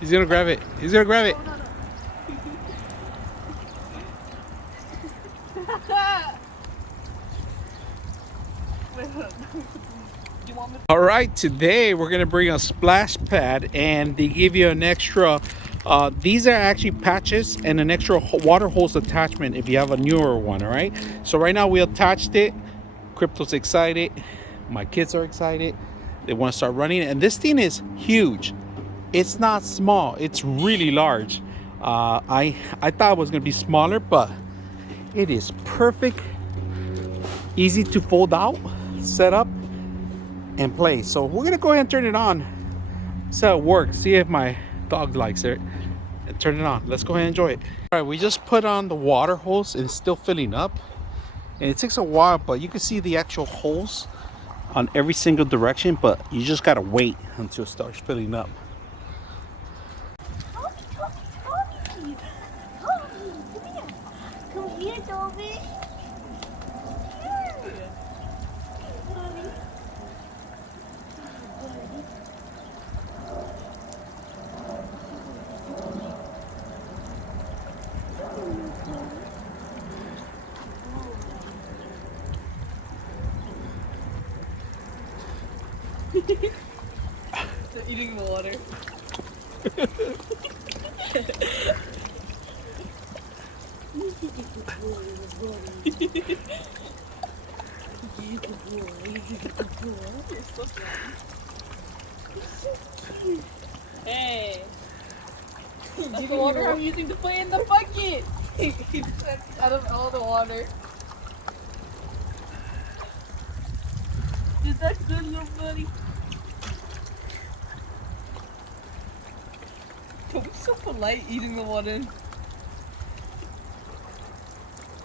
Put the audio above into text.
He's gonna grab it. He's gonna grab it. All right, today we're gonna bring a splash pad, and they give you an extra. These are actually patches and an extra water hose attachment if you have a newer one. All right. So right now we attached it. Crypto's excited. My kids are excited. They want to start running, and this thing is huge. It's not small. It's really large. I thought it was gonna be smaller, but it is perfect. Easy to fold out, set up, and play. So we're gonna go ahead and turn it on. See how it works. See if my dog likes it. And turn it on. Let's go ahead and enjoy it. All right, we just put on the water hose. It's still filling up, and it takes a while, but you can see the actual hose on every single direction. But you just gotta wait until it starts filling up. Come here, Toby. They're eating the water. Hey! That's the water I'm using to put in the bucket! He drank out of all the water. Is that good, little buddy? Toby's so polite eating the water.